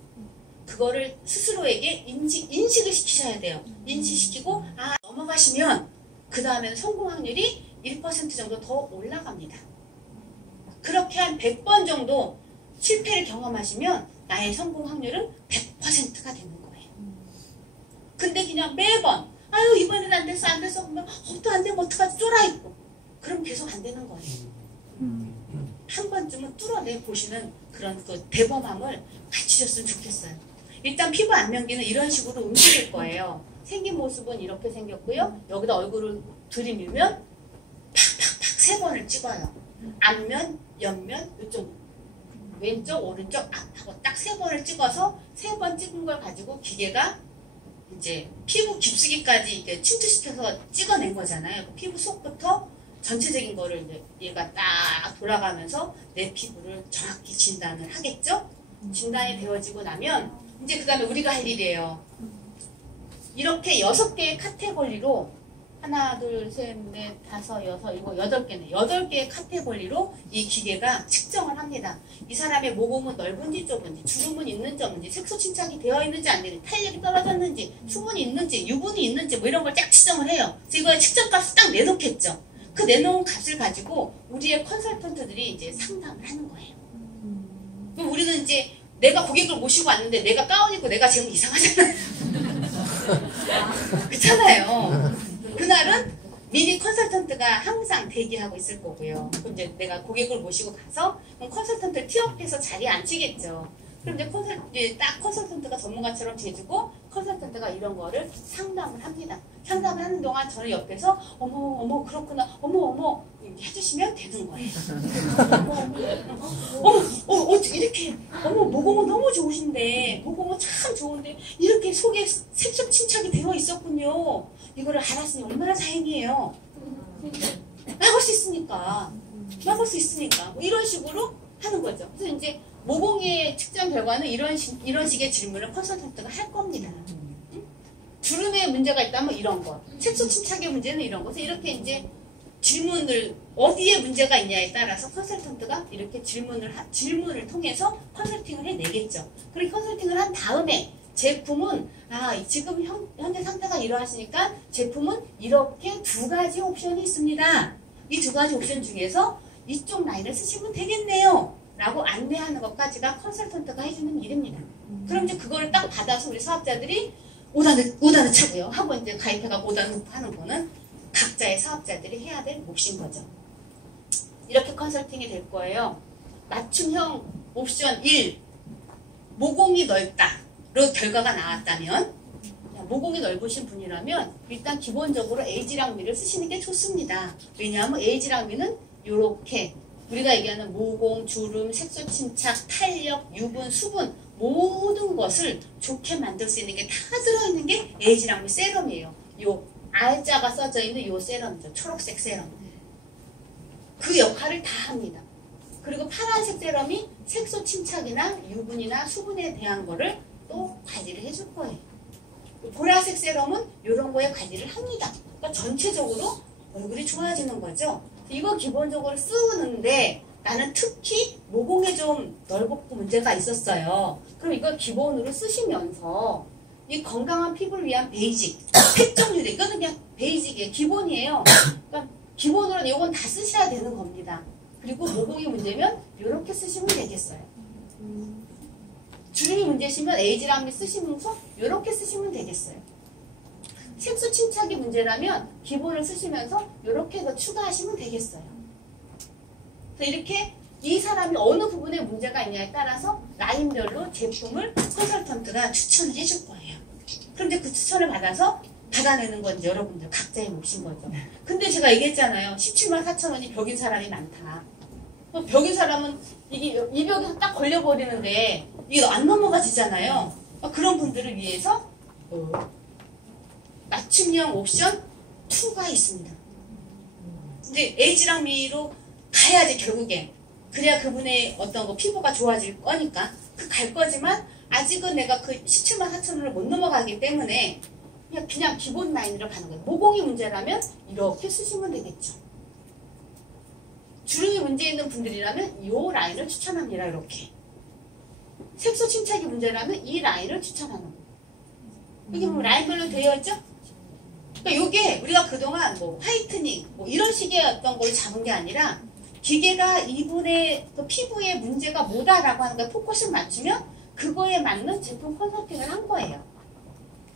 그거를 스스로에게 인식을 시키셔야 돼요. 인식시키고 넘어가시면 그 다음에는 성공 확률이 1% 정도 더 올라갑니다. 그렇게 한 100번 정도 실패를 경험하시면 나의 성공 확률은 100%가 되는 거예요. 근데 그냥 매번 이번엔 안 됐어 그러면 또 안 되면 어떡하지 쫄아있고 그럼 계속 안 되는 거예요. 한 번쯤은 뚫어내 보시는 그런 그 대범함을 갖추셨으면 좋겠어요. 일단 피부 안면기는 이런 식으로 움직일 거예요. 생긴 모습은 이렇게 생겼고요. 여기다 얼굴을 들이밀면 팍팍팍 3번을 찍어요. 앞면, 옆면, 이쪽 왼쪽, 오른쪽, 앞하고 딱 3번을 찍어서 3번 찍은 걸 가지고 기계가 이제 피부 깊숙이까지 이렇게 침투시켜서 찍어낸 거잖아요. 피부 속부터 전체적인 거를 이제 얘가 딱 돌아가면서 내 피부를 정확히 진단을 하겠죠? 진단이 되어지고 나면 이제 그 다음에 우리가 할 일이에요. 이렇게 6개의 카테고리로 하나, 둘, 셋, 넷, 다섯, 여섯, 일곱, 8개네. 8개의 카테고리로 이 기계가 측정을 합니다. 이 사람의 모공은 넓은지 좁은지, 주름은 있는지 없는지, 색소 침착이 되어 있는지 안 되는지, 탄력이 떨어졌는지, 수분이 있는지, 유분이 있는지 뭐 이런 걸 쫙 측정을 해요. 그래서 이거의 측정값을 딱 내놓겠죠. 그 내놓은 값을 가지고 우리의 컨설턴트들이 이제 상담을 하는 거예요. 그럼 우리는 이제 내가 고객을 모시고 왔는데 내가 가운 입고 내가 지금 이상하잖아요. 그렇잖아요. 그날은 미니 컨설턴트가 항상 대기하고 있을 거고요. 그럼 이제 내가 고객을 모시고 가서 그럼 컨설턴트 티업해서 자리에 앉히겠죠. 그럼 이제 딱 컨설턴트가 전문가처럼 돼주고 컨설턴트가 이런 거를 상담을 합니다. 상담을 하는 동안 저는 옆에서 어머 그렇구나 어머 이렇게 해주시면 되는 거예요. 어머 이렇게 모공은 너무 좋으신데 모공은 참 좋은데 이렇게 속에 색소 침착이 되어 있었군요. 이거를 알았으니 얼마나 다행이에요. 막을 수 있으니까 뭐 이런 식으로 하는 거죠. 그래서 이제 모공의 측정 결과는 이런 식의 질문을 컨설턴트가 할 겁니다. 주름에 문제가 있다면 이런 거, 색소 침착의 문제는 이런 거. 그래서 이렇게 이제 질문을 어디에 문제가 있냐에 따라서 컨설턴트가 이렇게 질문을 통해서 컨설팅을 해내겠죠. 그리고 컨설팅을 한 다음에 제품은 지금 현재 상태가 이러하시니까 제품은 이렇게 두 가지 옵션이 있습니다. 이 두 가지 옵션 중에서 이쪽 라인을 쓰시면 되겠네요. 라고 안내하는 것까지가 컨설턴트가 해주는 일입니다. 그럼 이제 그거를 딱 받아서 우리 사업자들이 오다는 차고요. 하고 이제 가입해가고 오다는 하는 거는 각자의 사업자들이 해야 될 몫인 거죠. 이렇게 컨설팅이 될 거예요. 맞춤형 옵션 1. 모공이 넓다로 결과가 나왔다면 모공이 넓으신 분이라면 일단 기본적으로 에이지랑 미를 쓰시는 게 좋습니다. 왜냐하면 에이지랑 미는 이렇게 우리가 얘기하는 모공, 주름, 색소 침착, 탄력, 유분, 수분 모든 것을 좋게 만들 수 있는 게 다 들어있는 게 에이지랑미 세럼이에요. 요 R자가 써져 있는 요 세럼이죠. 초록색 세럼. 그 역할을 다 합니다. 그리고 파란색 세럼이 색소 침착이나 유분이나 수분에 대한 거를 또 관리를 해줄 거예요. 보라색 세럼은 이런 거에 관리를 합니다. 그러니까 전체적으로 얼굴이 좋아지는 거죠. 이거 기본적으로 쓰는데 나는 특히 모공에 좀 넓고 문제가 있었어요. 그럼 이걸 기본으로 쓰시면서 이 건강한 피부를 위한 베이직, 색정유래 이거는 그냥 베이직이에요. 기본이에요. 그러니까 기본으로 이건 다 쓰셔야 되는 겁니다. 그리고 모공이 문제면 이렇게 쓰시면 되겠어요. 주름이 문제시면 에이지랑미 쓰시면서 이렇게 쓰시면 되겠어요. 색소 침착이 문제라면 기본을 쓰시면서 이렇게 더 추가하시면 되겠어요. 그래서 이렇게 이 사람이 어느 부분에 문제가 있냐에 따라서 라인별로 제품을 컨설턴트가 추천을 해줄 거예요. 그런데 그 추천을 받아서 받아내는 건 여러분들 각자의 몫인 거죠. 근데 제가 얘기했잖아요. 17만 4천 원이 벽인 사람이 많다. 벽인 사람은 이 벽에 딱 걸려버리는데 이게 안 넘어가지잖아요. 그런 분들을 위해서 맞춤형 옵션 2가 있습니다. 근데 에이지랑 미로 가야지 결국에. 그래야 그분의 어떤 거 피부가 좋아질 거니까 그 갈 거지만 아직은 내가 그 17만 4천 원을 못 넘어가기 때문에 그냥 기본 라인으로 가는 거예요. 모공이 문제라면 이렇게 쓰시면 되겠죠. 주름이 문제 있는 분들이라면 이 라인을 추천합니다. 이렇게. 색소 침착이 문제라면 이 라인을 추천하는 거예요. 여기 뭐 라인별로 되어 있죠? 그러니까 이게 우리가 그동안 뭐 화이트닝 뭐 이런 식의 어떤 걸 잡은 게 아니라 기계가 이분의 그 피부에 문제가 뭐다라고 하는 거에 포커스를 맞추면 그거에 맞는 제품 컨설팅을 한 거예요.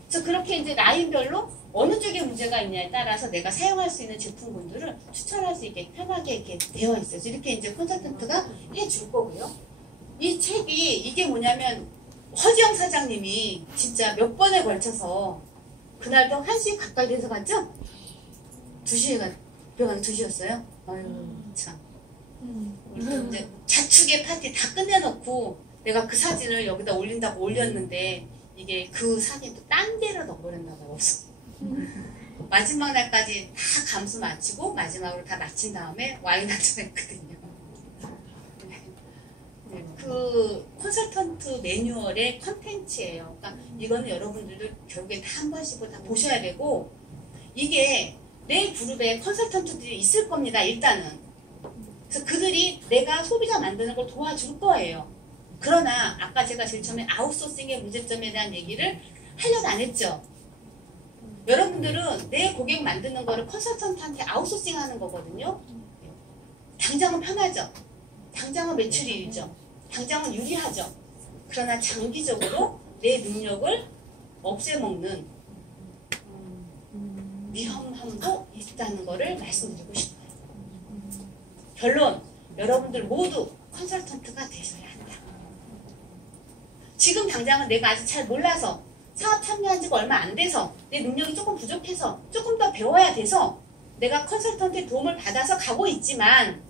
그래서 그렇게 이제 라인별로 어느 쪽에 문제가 있냐에 따라서 내가 사용할 수 있는 제품군들을 추천할 수 있게 편하게 이렇게 되어 있어요. 이렇게 이제 컨설턴트가 해줄 거고요. 이 책이 이게 뭐냐면 허지영 사장님이 진짜 몇 번에 걸쳐서 그날도 1시 가까이 돼서 갔죠? 2시에 병원에 2시였어요? 아유 참. 이제 자축의 파티 다 끝내놓고 내가 그 사진을 여기다 올린다고 올렸는데 이게 그 사진도 딴 데로 넣어버렸나 봐요. 없어. 마지막 날까지 다 감수 마치고 마지막으로 다 마친 다음에 와인 한잔 했거든요. 그 컨설턴트 매뉴얼의 컨텐츠예요. 그러니까 이거는 여러분들도 결국에 다 한 번씩은 다 보셔야 되고 이게 내 그룹에 컨설턴트들이 있을 겁니다. 일단은. 그래서 그들이 내가 소비자 만드는 걸 도와줄 거예요. 그러나 아까 제가 제일 처음에 아웃소싱의 문제점에 대한 얘기를 하려고 안 했죠. 여러분들은 내 고객 만드는 거를 컨설턴트한테 아웃소싱 하는 거거든요. 당장은 편하죠. 당장은 매출이 일죠. 당장은 유리하죠. 그러나 장기적으로 내 능력을 없애먹는 위험함도 있다는 거를 말씀드리고 싶어요. 결론, 여러분들 모두 컨설턴트가 되셔야 한다. 지금 당장은 내가 아직 잘 몰라서 사업 참여한 지가 얼마 안 돼서 내 능력이 조금 부족해서 조금 더 배워야 돼서 내가 컨설턴트의 도움을 받아서 가고 있지만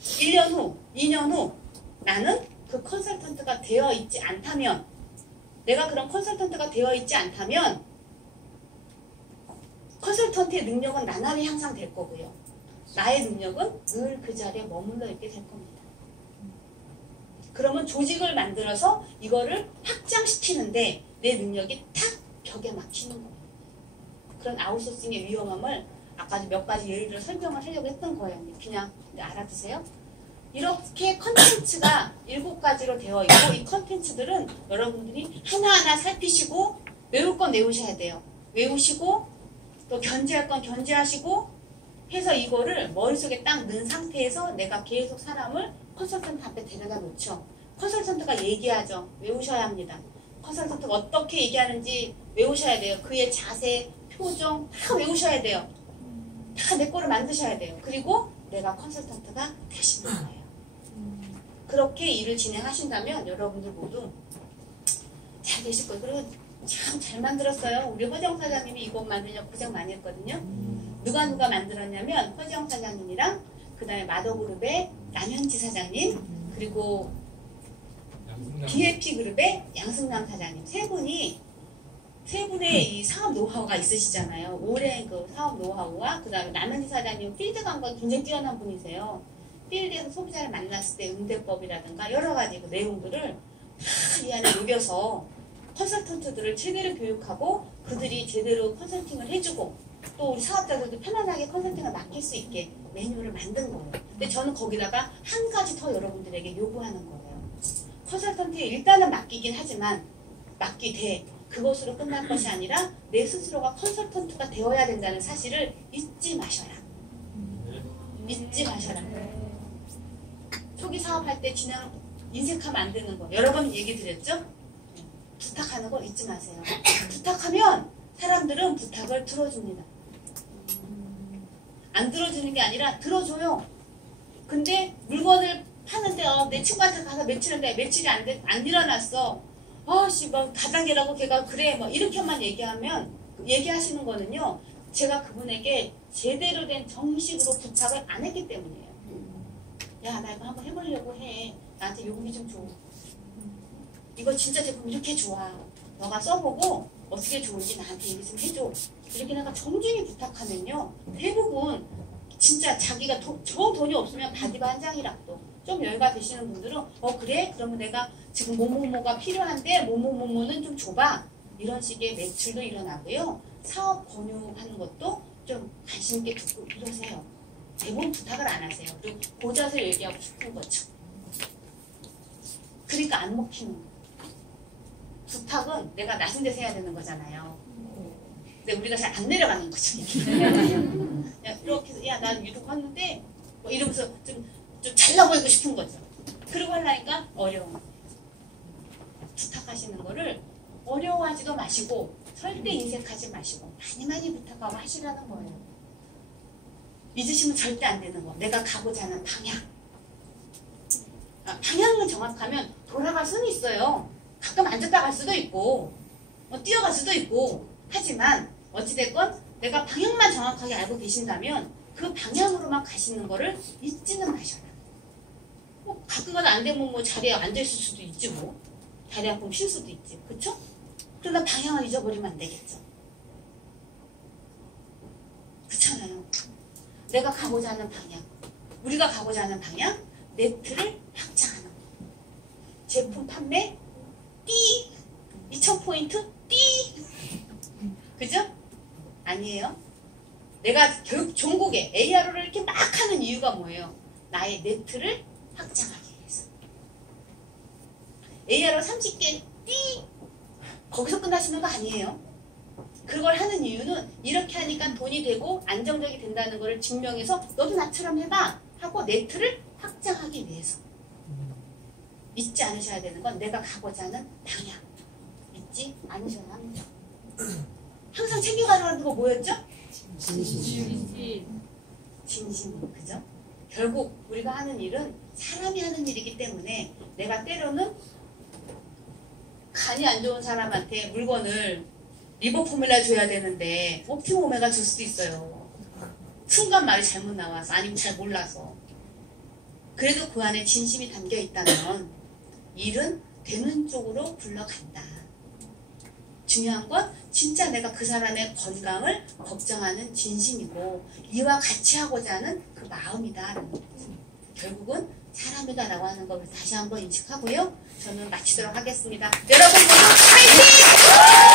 1년 후, 2년 후 나는 그 컨설턴트가 되어 있지 않다면, 내가 그런 컨설턴트가 되어 있지 않다면 컨설턴트의 능력은 나날이 향상될 거고요. 나의 능력은 늘 그 자리에 머물러 있게 될 겁니다. 그러면 조직을 만들어서 이거를 확장시키는데 내 능력이 탁 벽에 막히는 거예요. 그런 아웃소싱의 위험함을 아까 몇 가지 예를 설명을 하려고 했던 거예요. 그냥 알아두세요. 이렇게 컨텐츠가 7가지로 되어 있고, 이 컨텐츠들은 여러분들이 하나하나 살피시고 외울 건 외우셔야 돼요. 외우시고 또 견제할 건 견제하시고 해서 이거를 머릿속에 딱 넣은 상태에서 내가 계속 사람을 컨설턴트 앞에 데려다 놓죠. 컨설턴트가 얘기하죠. 외우셔야 합니다. 컨설턴트가 어떻게 얘기하는지 외우셔야 돼요. 그의 자세, 표정 다 외우셔야 돼요. 다 내 거를 만드셔야 돼요. 그리고 내가 컨설턴트가 되시는 거예요. 그렇게 일을 진행하신다면 여러분들 모두 잘 되실 거예요. 그리고 참 잘 만들었어요. 우리 허정 사장님이 이거 만들려고 고생 많이 했거든요. 누가 만들었냐면 허정 사장님이랑 그 다음에 마더그룹의 남현지 사장님, 그리고 DAP그룹의 양승남 사장님, 세 분의 이 사업 노하우가 있으시잖아요. 오랜 그 사업 노하우와 그 다음에 남현지 사장님 필드 감각이 굉장히 뛰어난 분이세요. 필드에서 소비자를 만났을 때 응대법이라든가 여러 가지 그 내용들을 다 이 안에 녹여서 컨설턴트들을 제대로 교육하고 그들이 제대로 컨설팅을 해주고 또 우리 사업자들도 편안하게 컨설팅을 맡길 수 있게 매뉴얼을 만든 거예요. 근데 저는 거기다가 한 가지 더 여러분들에게 요구하는 거예요. 컨설턴트에 일단은 맡기긴 하지만 맡기되 그것으로 끝날 것이 아니라 내 스스로가 컨설턴트가 되어야 된다는 사실을 잊지 마셔라. 잊지 마셔라. 초기 사업할 때 그냥 인색하면 안 되는 거 여러 번 얘기 드렸죠? 부탁하는 거 잊지 마세요. 부탁하면 사람들은 부탁을 들어줍니다. 안 들어주는 게 아니라 들어줘요. 근데 물건을 파는데 내 친구한테 가서 며칠 했는데 며칠이 안 일어났어. 아씨 뭐 다단계라고 걔가 그래 뭐 이렇게만 얘기하시는 거는요. 제가 그분에게 제대로 된 정식으로 부탁을 안 했기 때문이에요. 야 나 이거 한번 해보려고 해. 나한테 요금이 좀 줘. 이거 진짜 제품 이렇게 좋아. 너가 써보고 어떻게 좋은지 나한테 얘기 좀 해줘. 이렇게 내가 정중히 부탁하면요. 대부분 진짜 자기가 저 돈이 없으면 바디바 한 장이라도 좀 여유가 되시는 분들은 그래? 그러면 내가 지금 뭐뭐뭐가 필요한데 뭐뭐뭐는 좀 줘봐. 이런 식의 매출도 일어나고요. 사업 권유하는 것도 좀 관심 있게 듣고 이러세요. 대부분 부탁을 안 하세요. 그리고 고자세를 얘기하고 싶은 거죠. 그러니까 안 먹히는 거예요. 부탁은 내가 낮은 데서 해야 되는 거잖아요. 근데 우리가 잘 안 내려가는 거죠. 야, 이렇게 해서 야, 나 유독 왔는데 뭐 이러면서 좀 잘나 보이고 싶은 거죠. 그러고 하려니까 어려운 거예요. 부탁하시는 거를 어려워하지도 마시고 절대 인색하지 마시고 많이 부탁하고 하시라는 거예요. 잊으시면 절대 안 되는 거. 내가 가고자 하는 방향. 방향은 정확하면 돌아갈 수는 있어요. 가끔 앉았다 갈 수도 있고 뛰어갈 수도 있고 하지만 어찌됐건 내가 방향만 정확하게 알고 계신다면 그 방향으로만 가시는 거를 잊지는 마셔라. 가끔가다 안 되면 뭐 자리에 앉아있을 수도 있지 뭐. 다리 아프면 쉴 수도 있지. 그쵸? 그러다 방향을 잊어버리면 안 되겠죠. 그렇잖아요. 내가 가고자 하는 방향, 우리가 가고자 하는 방향, 네트를 확장하는 거. 제품 판매 띠 2000포인트 띠 그죠? 아니에요. 내가 교육 전국에 ARO를 이렇게 막 하는 이유가 뭐예요? 나의 네트를 확장하기 위해서. ARO 30개 띠 거기서 끝나시는 거 아니에요. 그걸 하는 이유는 이렇게 하니까 돈이 되고 안정적이 된다는 걸 증명해서 너도 나처럼 해봐 하고 네트를 확장하기 위해서. 잊지 않으셔야 되는 건 내가 가고자 하는 방향. 잊지 않으셔야 합니다. 항상 챙겨가려는 거 뭐였죠? 진심, 그죠? 결국 우리가 하는 일은 사람이 하는 일이기 때문에 내가 때로는 간이 안 좋은 사람한테 물건을 리보포뮬라 줘야 되는데 옵티모메가 줄 수도 있어요. 순간 말이 잘못 나와서 아니면 잘 몰라서. 그래도 그 안에 진심이 담겨 있다면 일은 되는 쪽으로 굴러간다. 중요한 건 진짜 내가 그 사람의 건강을 걱정하는 진심이고 이와 같이 하고자 하는 그 마음이다라는 거죠. 결국은 사람이다라고 하는 걸 다시 한번 인식하고요. 저는 마치도록 하겠습니다. 여러분 모두 파이팅!